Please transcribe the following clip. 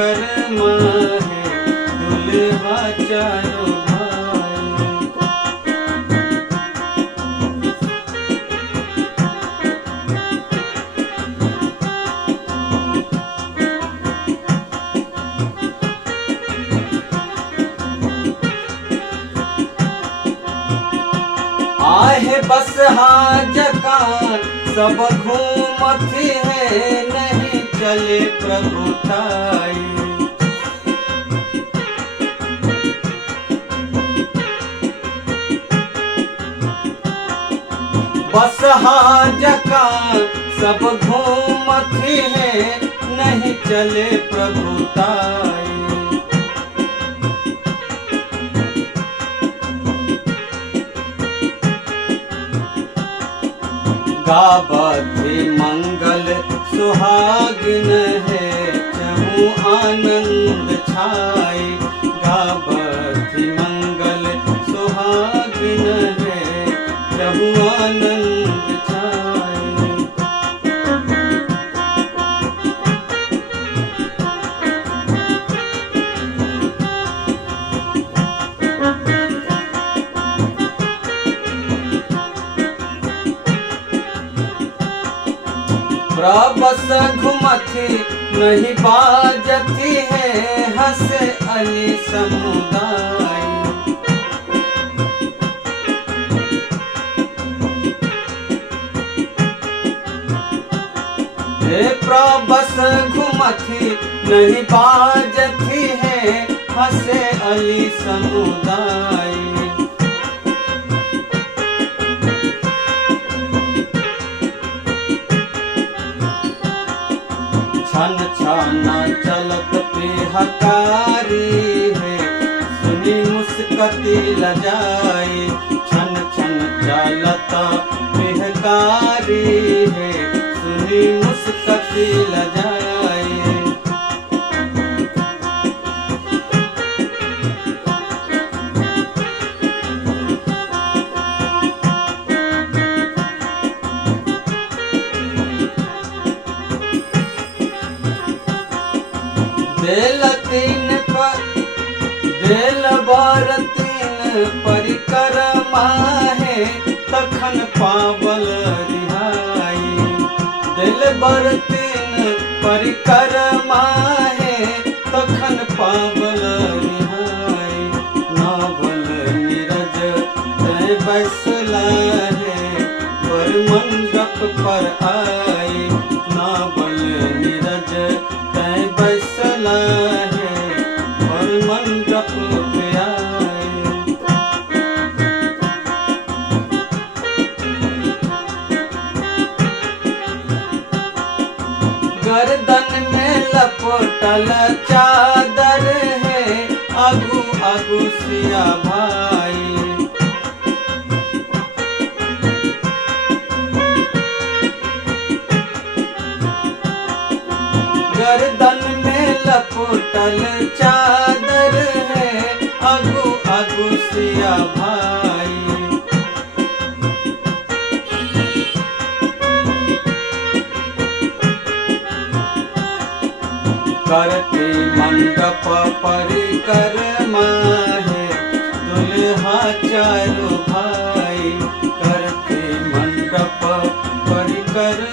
परिक्रमा है दुल्हा चारों भाई। आहे बस जकान सब घूमती है, नहीं चले प्रभुताई। बस जकान सब घूमती है, नहीं चले प्रभुताई। गावती मंगल सुहागिन है, चहु आनंद छाए। गावती मंगल सुहागिन है, चहु आनंद छाए। प्रबस घुमती नहीं बाजती है, हंसे अली समुदाय। प्रबस घुमती नहीं बाजती है, हंसे अली समुदाय। छन छाना चलत पे हकारी है, सुनी मुस्कती लजाए। छन छन चलत पे हकारी है, सुनी मुस्कती लजाए। दिल बार तीन परिक्रमा है, तखन पावल रिहाई। दिल बर तीन परिक्रमा है, तखन पावल रिहाई। नावल नीरज तय बैसला है, बर मंडप पर आए। नावल नीरज तय बैसला है, बर मंडप पे आए। गर्दन में लपटल चादर है, आगू आगू सिया भाई। गर्दन में लपटल चादर है, आगू आगू सिया भाई। करते मंडप परिक्रमा है, दुल्हा चारों भाई। करते मंडप परिक्रमा